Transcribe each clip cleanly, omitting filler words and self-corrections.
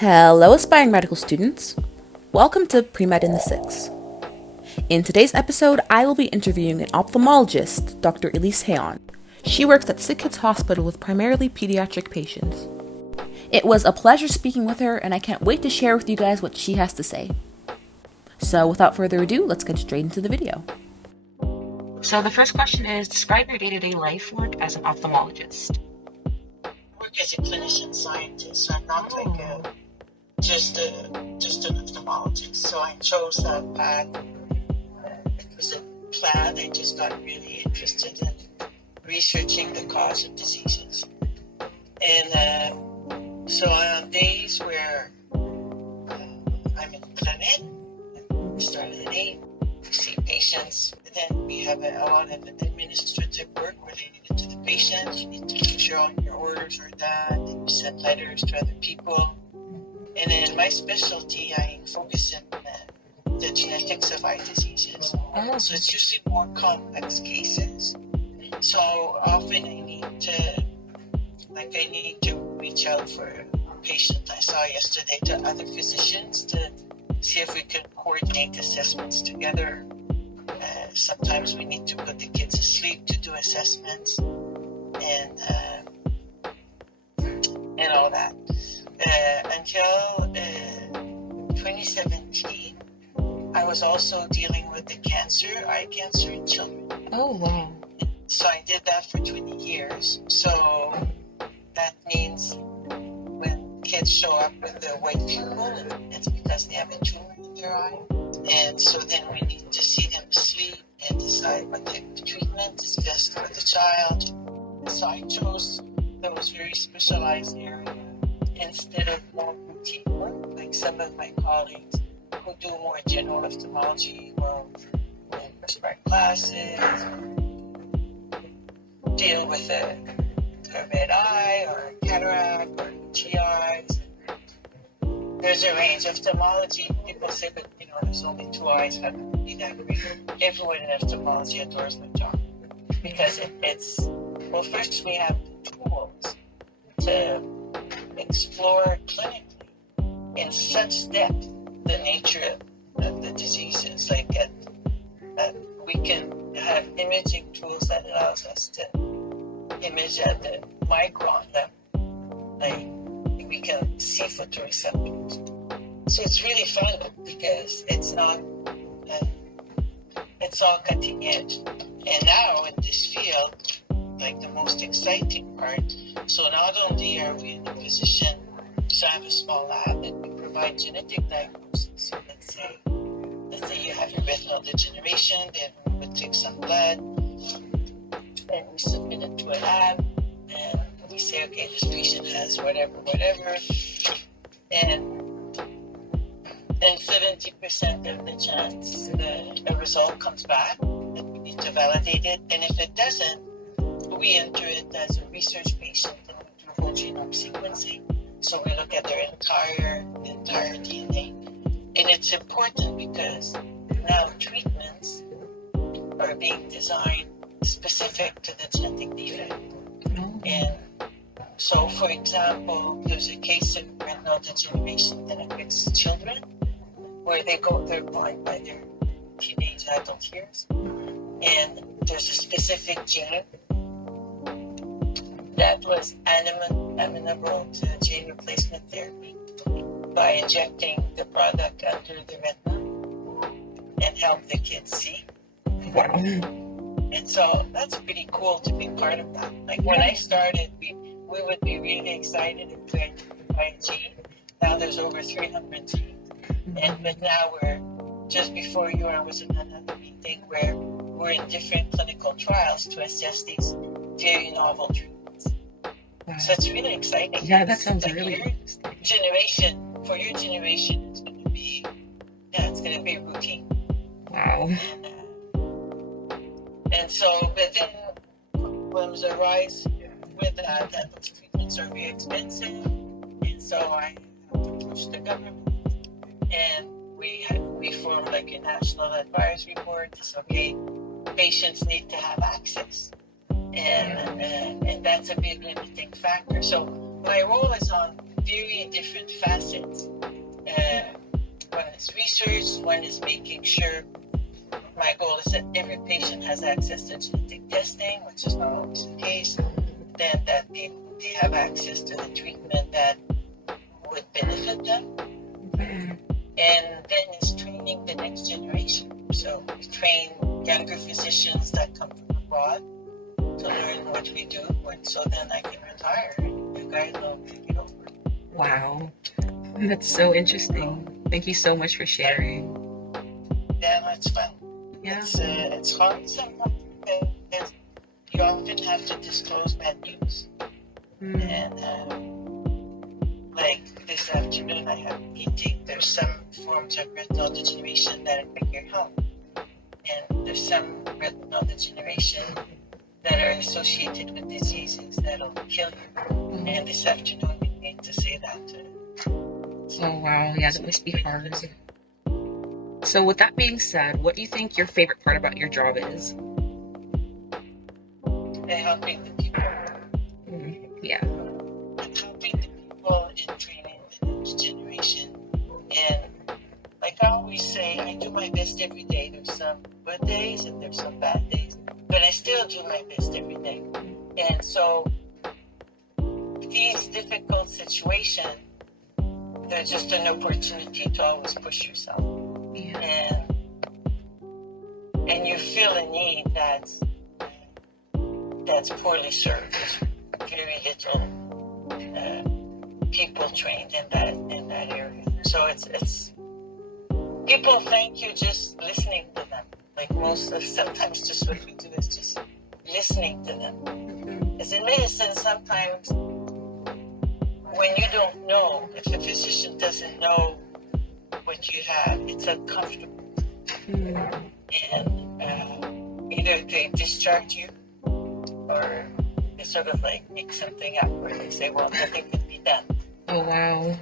Hello, aspiring medical students. Welcome to Premedinthe6ix. In today's episode, I will be interviewing an ophthalmologist, Dr. Elise Heon. She works at Sickkids Hospital with primarily pediatric patients. It was a pleasure speaking with her, and I can't wait to share with you guys what she has to say. So without further ado, let's get straight into the video. So the first question is, describe your day-to-day life work as an ophthalmologist. I work as a clinician scientist, so I'm not just an ophthalmologist. So I chose that path. It was a plan. I just got really interested in researching the cause of diseases. And so on days where I'm in clinic, we start at 8, we see patients, and then we have a lot of administrative work related to the patients. You need to make sure all your orders are done, and you send letters to other people. And in my specialty, I focus in the genetics of eye diseases. So it's usually more complex cases. So often I need to reach out for a patient I saw yesterday to other physicians to see if we can coordinate assessments together. Sometimes we need to put the kids asleep to do assessments and all that. Until 2017, I was also dealing with eye cancer in children. Oh, wow. So I did that for 20 years. So that means when kids show up with the white pupil, it's because they have a tumor in their eye. And so then we need to see them asleep and decide what type of treatment is best for the child. So I chose those very specialized areas instead of more routine work, like some of my colleagues who do more general ophthalmology or prescribe glasses, deal with a red eye or a cataract or GIs. There's a range. Ophthalmology, people say, but there's only 2 eyes. How can it be that great? Everyone in ophthalmology adores my job because well, first we have the tools to explore clinically in such depth the nature of the diseases. Like we can have imaging tools that allows us to image at the micron level. Like we can see photoreceptors. So it's really fun because it's all cutting edge. And now in this field, like the most exciting part, so not only are we in a position to have a small lab and we provide genetic diagnosis. So let's say you have your retinal degeneration, then we would take some blood and we submit it to a lab and we say, okay, this patient has whatever, and 70% of the chance a result comes back and we need to validate it. And if it doesn't, we enter it as a research patient and we do whole genome sequencing. So we look at their entire DNA. And it's important because now treatments are being designed specific to the genetic defect. And so, for example, there's a case of retinal degeneration that affects children where they're blind by their teenage adult years. And there's a specific gene that was amenable to gene replacement therapy by injecting the product under the retina and help the kids see. Wow. And so that's pretty cool to be part of that. Like when I started, we would be really excited if we identified a gene. Now there's over 300 genes. But now just before you, I was in another meeting where we're in different clinical trials to assess these very novel treatments. Wow. So it's really exciting. Yeah, that sounds like really interesting. For your generation, it's going to be routine. Wow. And so, but then problems arise with that those treatments are very expensive. And so I have to push the government. And we formed like a national advisory board to say, okay, patients need to have access. And that's a big limiting factor. So my role is on very different facets. One is research, one is making sure. My goal is that every patient has access to genetic testing, which is not always the case. Then that they have access to the treatment that would benefit them. Mm-hmm. And then it's training the next generation. So we train younger physicians that come from abroad to learn what we do, so then I can retire and you guys will take it over. Wow, that's so interesting. Thank you so much for sharing. Yeah, that's fun. Yeah. It's hard sometimes because you often have to disclose bad news. And like this afternoon, I have a meeting. There's some forms of retinal degeneration that affect your health, and there's some retinal degeneration that are associated with diseases that'll kill you. And this afternoon, we need to say that too. Oh wow, yeah, that must be hard. So with that being said, what do you think your favorite part about your job is? Helping the people. Yeah. Helping the people in training the next generation. And like I always say, I do my best every day. There's some good days and there's some bad days, but I still do my best every day. And so these difficult situations, they're just an opportunity to always push yourself. Yeah. And you feel a need that's poorly served. There's very little people trained in that area. So it's people thank you just listening to them. Like sometimes just what we do is just listening to them. As in medicine, sometimes when you don't know, if a physician doesn't know what you have, it's uncomfortable. And either they discharge you or they sort of like make something up where they say, well, nothing can be done. Oh wow.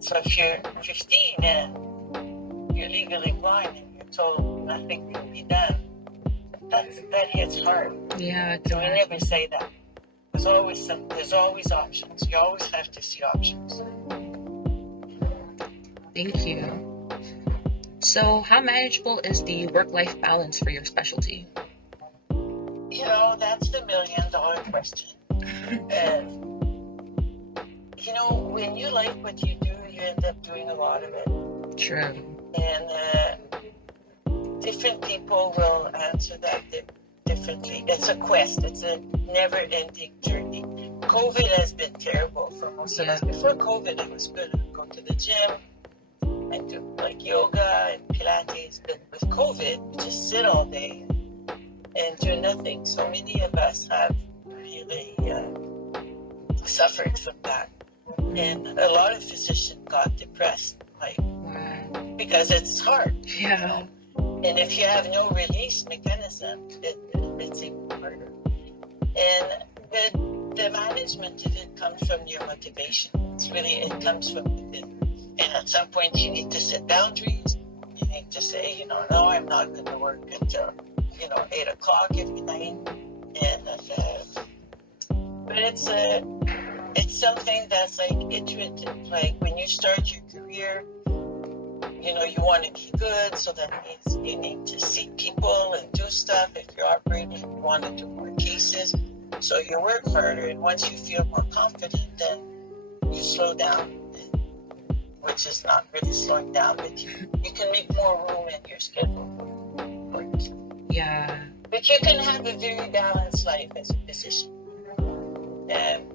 So if you're 15 and you're legally blind and you're told nothing can be done, that hits hard. Yeah. So we never say that. There's always options. You always have to see options. Thank you. So how manageable is the work-life balance for your specialty? You know, that's the $1 million question. And, you know, when you like what you do, you end up doing a lot of it. True. And different people will answer that differently. It's a quest. It's a never-ending journey. COVID has been terrible for most of us. Before COVID, it was good. I'd go to the gym. I do like yoga and Pilates. But with COVID, we just sit all day and do nothing. So many of us have really suffered from that. And a lot of physicians got depressed, because it's hard. Yeah. And if you have no release mechanism, it's even harder. And the management of it comes from your motivation. It comes from within. And at some point, you need to set boundaries. You need to say, no, I'm not going to work until, 8 o'clock every night. And but it's something that's like iterative. Like when you start your career, you want to be good, so that means you need to see people and do stuff. If you're operating, you want to do more cases, so you work harder. And once you feel more confident, then you slow down, which is not really slowing down, but you can make more room in your schedule for yourself. Yeah. But you can have a very balanced life as a physician. And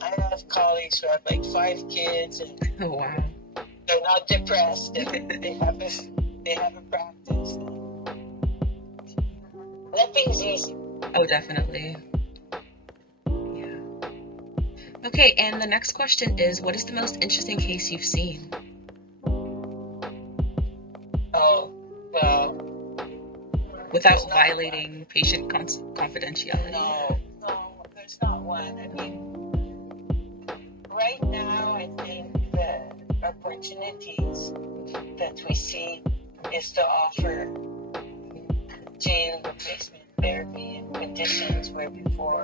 I have colleagues who have like 5 kids, and Oh wow. they're not depressed, and they have a practice. Nothing's easy. Oh, definitely. Yeah. Okay, and the next question is, what is the most interesting case you've seen? Oh, well. Without violating patient confidentiality. No, there's not one. I mean, right now, I think the opportunities that we see is to offer gene replacement therapy in conditions where before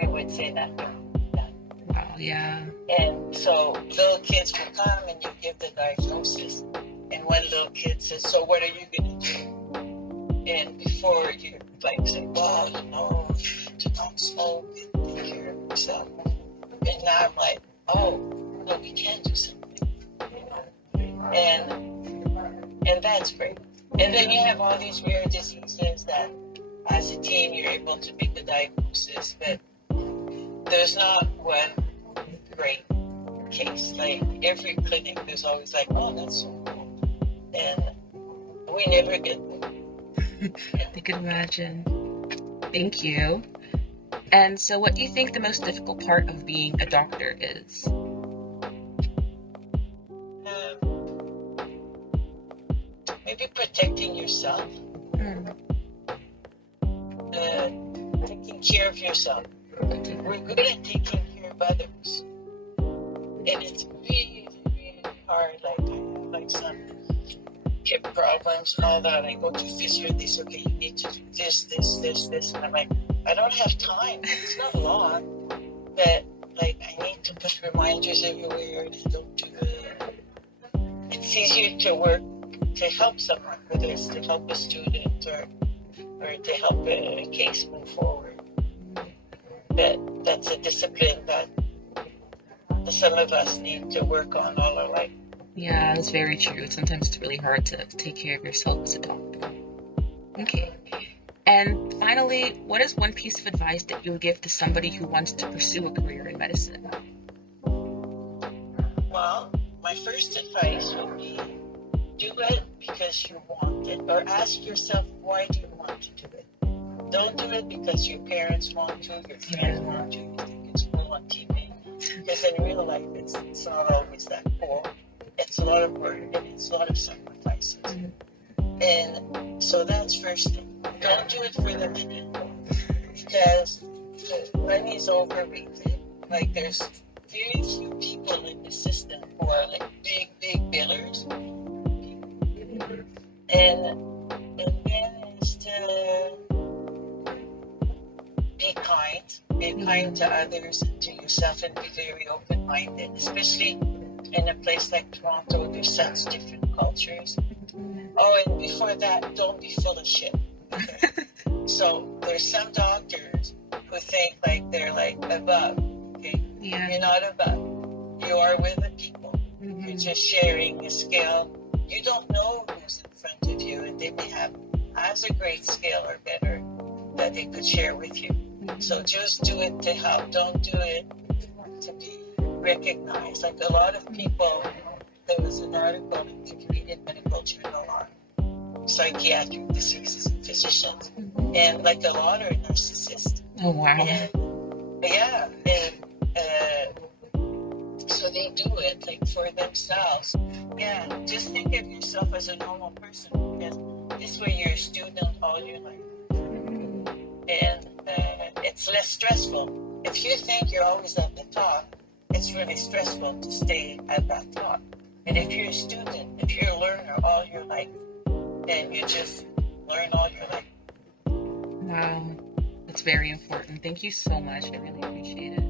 we would say that no. Oh, yeah. And so little kids will come and you give the diagnosis. And one little kid says, so what are you going to do? And before you like say, well, do not smoke and take care of yourself. And now I'm like, oh, no, we can do something. And that's great. And then you have all these rare diseases that as a teen you're able to make a diagnosis, but there's not one great case. Like every clinic, there's always like, oh, that's so cool. And we never get there. I can imagine. Thank you. And so what do you think the most difficult part of being a doctor is? Maybe protecting yourself. Taking care of yourself. We're good at taking care of others. And it's really, really hard. Like, I have like some hip problems and all that. I go to physio, they say, okay, you need to do this. And I'm like, I don't have time. It's not long. But, like, I need to put reminders everywhere and I don't do it. It's easier to work to help someone, whether it's to help a student or to help a case move forward. But that's a discipline that some of us need to work on all our life. Yeah, that's very true. Sometimes it's really hard to take care of yourself as a doctor. Okay. And finally, what is one piece of advice that you would give to somebody who wants to pursue a career in medicine? Well, my first advice would be do it because you want it, or ask yourself, why do you want to do it? Don't do it because your parents want to, your friends want to, you think it's cool on TV. Because in real life, it's not always that cool. It's a lot of work and it's a lot of sacrifices. And so that's first thing. Don't do it for the money, because the money is overrated. Like, there's very few people in the system who are like big billers. And then is to be kind to others and to yourself, and be very open-minded, especially in a place like Toronto. There's such different cultures. Oh, and before that, don't be full of shit. Okay? So there's some doctors who think like they're like above. Okay? Yeah. You're not above. You are with the people. You're just sharing a skill. You don't know who's in front of you, and they may have as a great skill or better that they could share with you. So just do it to help. Don't do it to be recognized. Like a lot of people, there was an article in the Canadian Medical Journal on psychiatric diseases in physicians, and like a lot are narcissists. Oh, wow. So they do it like for themselves. Yeah, just think of yourself as a normal person, because this way you're a student all your life. And it's less stressful. If you think you're always at the top, it's really stressful to stay at that top. And if you're a student, if you're a learner all your life, then you just learn all your life. Wow, that's very important. Thank you so much. I really appreciate it.